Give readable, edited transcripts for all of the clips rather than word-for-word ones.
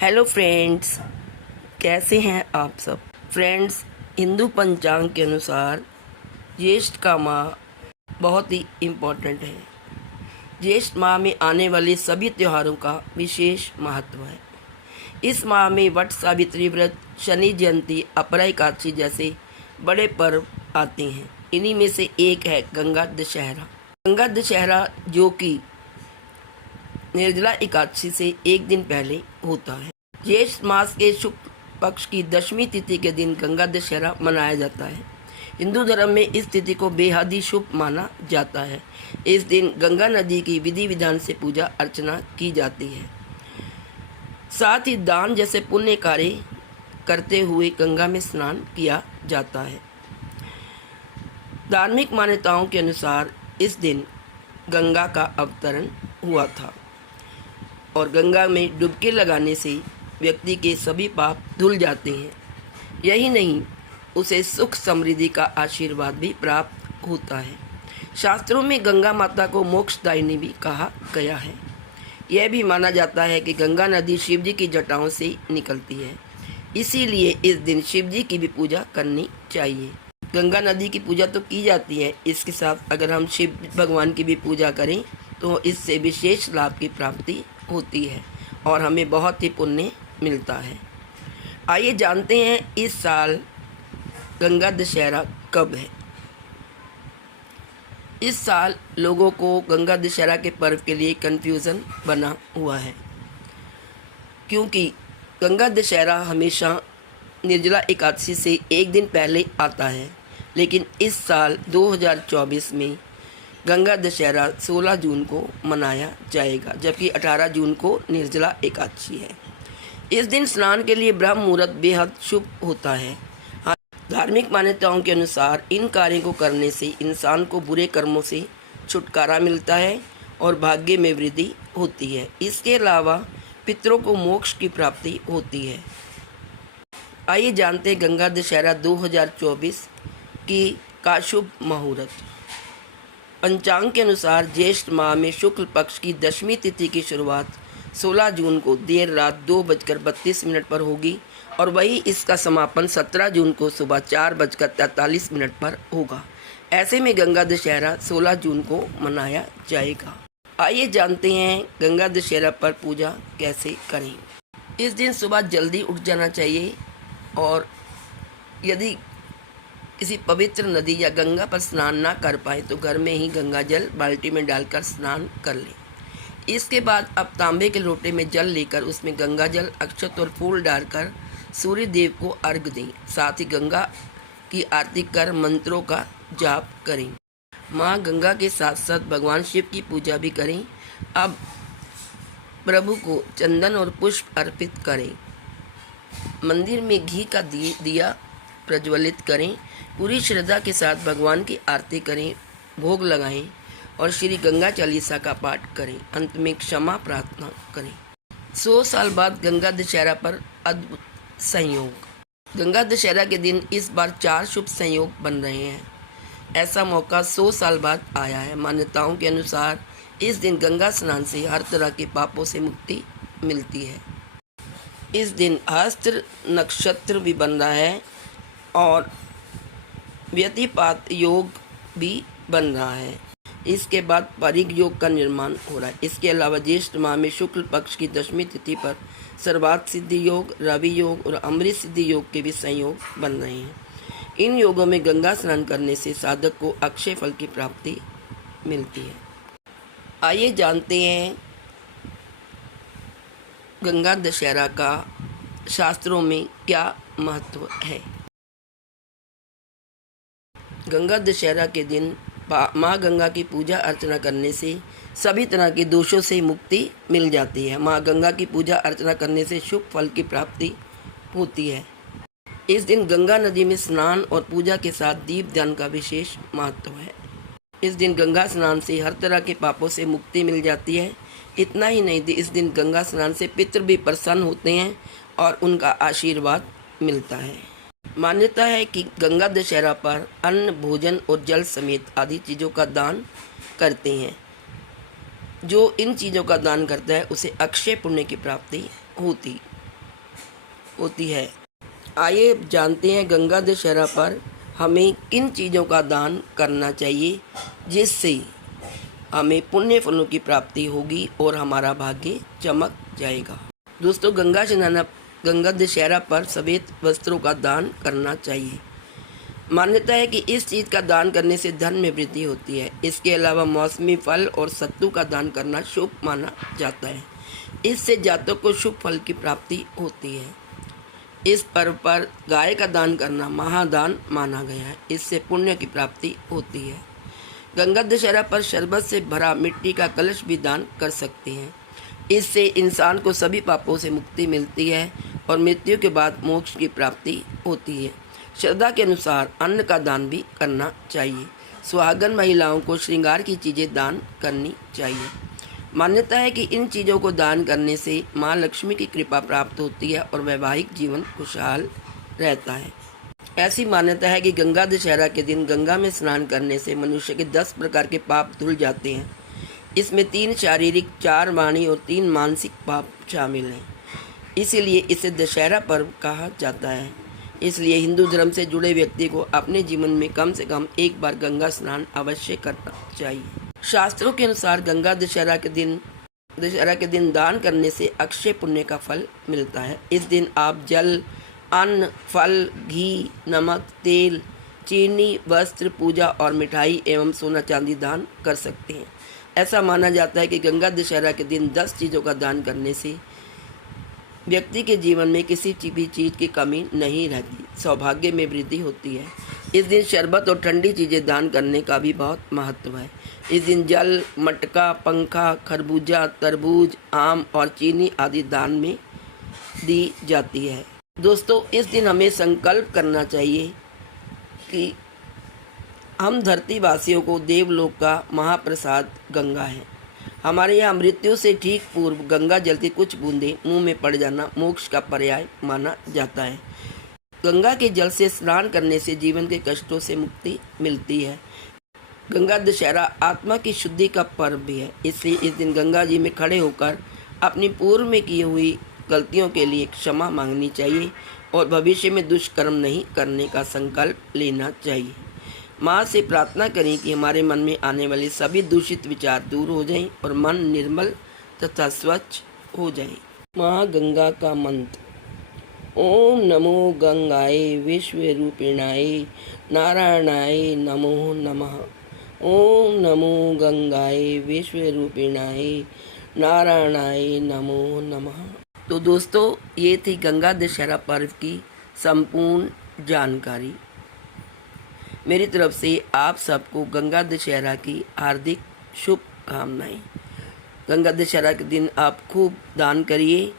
Hello friends, कैसे हैं आप सब। फ्रेंड्स, हिंदू पंचांग के अनुसार ज्येष्ठ का माह बहुत ही इम्पोर्टेंट है। ज्येष्ठ माह में आने वाले सभी त्योहारों का विशेष महत्व है। इस माह में वट सावित्री व्रत, शनि जयंती, अपरा एकादशी जैसे बड़े पर्व आते हैं। इन्हीं में से एक है गंगा दशहरा। गंगा दशहरा जो कि निर्जला एकादशी से एक दिन पहले होता है। ज्येष्ठ मास के शुक्ल पक्ष की दशमी तिथि के दिन गंगा दशहरा मनाया जाता है। हिंदू धर्म में इस तिथि को बेहद ही शुभ माना जाता है। इस दिन गंगा नदी की विधि विधान से पूजा अर्चना की जाती है। साथ ही दान जैसे पुण्य कार्य करते हुए गंगा में स्नान किया जाता है। धार्मिक मान्यताओं के अनुसार इस दिन गंगा का अवतरण हुआ था और गंगा में डुबकी लगाने से व्यक्ति के सभी पाप धुल जाते हैं। यही नहीं, उसे सुख समृद्धि का आशीर्वाद भी प्राप्त होता है। शास्त्रों में गंगा माता को मोक्षदायिनी भी कहा गया है। यह भी माना जाता है कि गंगा नदी शिव जी की जटाओं से निकलती है, इसीलिए इस दिन शिव जी की भी पूजा करनी चाहिए। गंगा नदी की पूजा तो की जाती है, इसके साथ अगर हम शिव भगवान की भी पूजा करें तो इससे विशेष लाभ की प्राप्ति होती है और हमें बहुत ही पुण्य मिलता है। आइए जानते हैं इस साल गंगा दशहरा कब है। इस साल लोगों को गंगा दशहरा के पर्व के लिए कन्फ्यूज़न बना हुआ है, क्योंकि गंगा दशहरा हमेशा निर्जला एकादशी से एक दिन पहले आता है, लेकिन इस साल 2024 में गंगा दशहरा 16 जून को मनाया जाएगा, जबकि 18 जून को निर्जला एकादशी है। इस दिन स्नान के लिए ब्रह्म मुहूर्त बेहद शुभ होता है। धार्मिक मान्यताओं के अनुसार इन कार्यों को करने से इंसान को बुरे कर्मों से छुटकारा मिलता है और भाग्य में वृद्धि होती है। इसके अलावा पितरों को मोक्ष की प्राप्ति होती है। आइए जानते हैं गंगा दशहरा 2024 का शुभ मुहूर्त। पंचांग के अनुसार ज्येष्ठ माह में शुक्ल पक्ष की दशमी तिथि की शुरुआत 16 जून को देर रात 2:32 पर होगी और वही इसका समापन 17 जून को सुबह 4:43 पर होगा। ऐसे में गंगा दशहरा 16 जून को मनाया जाएगा। आइए जानते हैं गंगा दशहरा पर पूजा कैसे करें। इस दिन सुबह जल्दी उठ जाना चाहिए और यदि किसी पवित्र नदी या गंगा पर स्नान ना कर पाए तो घर में ही गंगा जल बाल्टी में डालकर स्नान कर लें। इसके बाद अब तांबे के लोटे में जल लेकर उसमें गंगा जल, अक्षत और फूल डालकर सूर्य देव को अर्घ दें। साथ ही गंगा की आरती कर मंत्रों का जाप करें। माँ गंगा के साथ साथ भगवान शिव की पूजा भी करें। अब प्रभु को चंदन और पुष्प अर्पित करें। मंदिर में घी का दिया प्रज्वलित करें। पूरी श्रद्धा के साथ भगवान की आरती करें, भोग लगाएं और श्री गंगा चालीसा का पाठ करें। अंत में क्षमा प्रार्थना करें। 100 साल बाद गंगा दशहरा पर अद्भुत संयोग। गंगा दशहरा के दिन इस बार 4 शुभ संयोग बन रहे हैं। ऐसा मौका 100 साल बाद आया है। मान्यताओं के अनुसार इस दिन गंगा स्नान से हर तरह के पापों से मुक्ति मिलती है। इस दिन हस्त नक्षत्र भी बन रहा है और व्यतिपात योग भी बन रहा है। इसके बाद परिग योग का निर्माण हो रहा है। इसके अलावा ज्येष्ठ माह में शुक्ल पक्ष की दशमी तिथि पर सर्वार्थ सिद्धि योग, रवि योग और अमृत सिद्धि योग के भी संयोग बन रहे हैं। इन योगों में गंगा स्नान करने से साधक को अक्षय फल की प्राप्ति मिलती है। आइए जानते हैं गंगा दशहरा का शास्त्रों में क्या महत्व है। गंगा दशहरा के दिन माँ गंगा की पूजा अर्चना करने से सभी तरह के दोषों से मुक्ति मिल जाती है। माँ गंगा की पूजा अर्चना करने से शुभ फल की प्राप्ति होती है। इस दिन गंगा नदी में स्नान और पूजा के साथ दीप दान का विशेष महत्व है। इस दिन गंगा स्नान से हर तरह के पापों से मुक्ति मिल जाती है। इतना ही नहीं, इस दिन गंगा स्नान से पितृ भी प्रसन्न होते हैं और उनका आशीर्वाद मिलता है। मान्यता है कि गंगा दशहरा पर अन्न, भोजन और जल समेत आदि चीज़ों का दान करते हैं। जो इन चीज़ों का दान करता है उसे अक्षय पुण्य की प्राप्ति होती होती है। आइए जानते हैं गंगा दशहरा पर हमें किन चीज़ों का दान करना चाहिए जिससे हमें पुण्य फलों की प्राप्ति होगी और हमारा भाग्य चमक जाएगा। दोस्तों, गंगा दशहरा पर सफ़ेद वस्त्रों का दान करना चाहिए। मान्यता है कि इस चीज़ का दान करने से धन में वृद्धि होती है। इसके अलावा मौसमी फल और सत्तू का दान करना शुभ माना जाता है। इससे जातक को शुभ फल की प्राप्ति होती है। इस पर्व पर गाय का दान करना महादान माना गया है। इससे पुण्य की प्राप्ति होती है। गंगा दशहरा पर शरबत से भरा मिट्टी का कलश भी दान कर सकते हैं। इससे इंसान को सभी पापों से मुक्ति मिलती है और मृत्यु के बाद मोक्ष की प्राप्ति होती है। श्रद्धा के अनुसार अन्न का दान भी करना चाहिए। सुहागन महिलाओं को श्रृंगार की चीज़ें दान करनी चाहिए। मान्यता है कि इन चीज़ों को दान करने से माँ लक्ष्मी की कृपा प्राप्त होती है और वैवाहिक जीवन खुशहाल रहता है। ऐसी मान्यता है कि गंगा दशहरा के दिन गंगा में स्नान करने से मनुष्य के 10 प्रकार के पाप धुल जाते हैं। इसमें 3 शारीरिक, 4 वाणी और 3 मानसिक पाप शामिल हैं। इसीलिए इसे दशहरा पर्व कहा जाता है। इसलिए हिंदू धर्म से जुड़े व्यक्ति को अपने जीवन में कम से कम एक बार गंगा स्नान अवश्य करना चाहिए। शास्त्रों के अनुसार गंगा दशहरा के दिन दान करने से अक्षय पुण्य का फल मिलता है। इस दिन आप जल, अन्न, फल, घी, नमक, तेल, चीनी, वस्त्र, पूजा और मिठाई एवं सोना चांदी दान कर सकते हैं। ऐसा माना जाता है कि गंगा दशहरा के दिन 10 चीज़ों का दान करने से व्यक्ति के जीवन में किसी भी चीज़ की कमी नहीं रहती, सौभाग्य में वृद्धि होती है। इस दिन शरबत और ठंडी चीज़ें दान करने का भी बहुत महत्व है। इस दिन जल, मटका, पंखा, खरबूजा, तरबूज, आम और चीनी आदि दान में दी जाती है। दोस्तों, इस दिन हमें संकल्प करना चाहिए कि हम धरती वासियों को देवलोक का महाप्रसाद गंगा है। हमारे यहाँ मृत्यु से ठीक पूर्व गंगा जल की कुछ बूंदें मुंह में पड़ जाना मोक्ष का पर्याय माना जाता है। गंगा के जल से स्नान करने से जीवन के कष्टों से मुक्ति मिलती है। गंगा दशहरा आत्मा की शुद्धि का पर्व भी है। इसलिए इस दिन गंगा जी में खड़े होकर अपनी पूर्व में की हुई गलतियों के लिए क्षमा मांगनी चाहिए और भविष्य में दुष्कर्म नहीं करने का संकल्प लेना चाहिए। माँ से प्रार्थना करें कि हमारे मन में आने वाले सभी दूषित विचार दूर हो जाएं और मन निर्मल तथा स्वच्छ हो जाए। माँ गंगा का मंत्र: ओम नमो गंगाए विश्वरूपिणाय नारायणाय नमो नमः। ओम नमो गंगाए विश्वरूपिणाय नारायणाय नमो नमः। तो दोस्तों, ये थी गंगा दशहरा पर्व की संपूर्ण जानकारी। मेरी तरफ से आप सबको गंगा दशहरा की हार्दिक शुभकामनाएं। गंगा दशहरा के दिन आप खूब दान करिए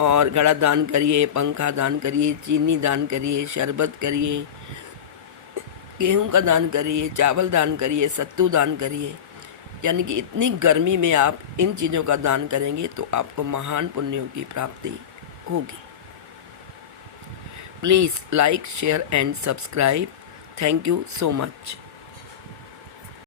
और घड़ा दान करिए, पंखा दान करिए, चीनी दान करिए, शरबत करिए, गेहूं का दान करिए, चावल दान करिए, सत्तू दान करिए। यानी कि इतनी गर्मी में आप इन चीज़ों का दान करेंगे तो आपको महान पुण्यों की प्राप्ति होगी। Please like, share and subscribe. Thank you so much.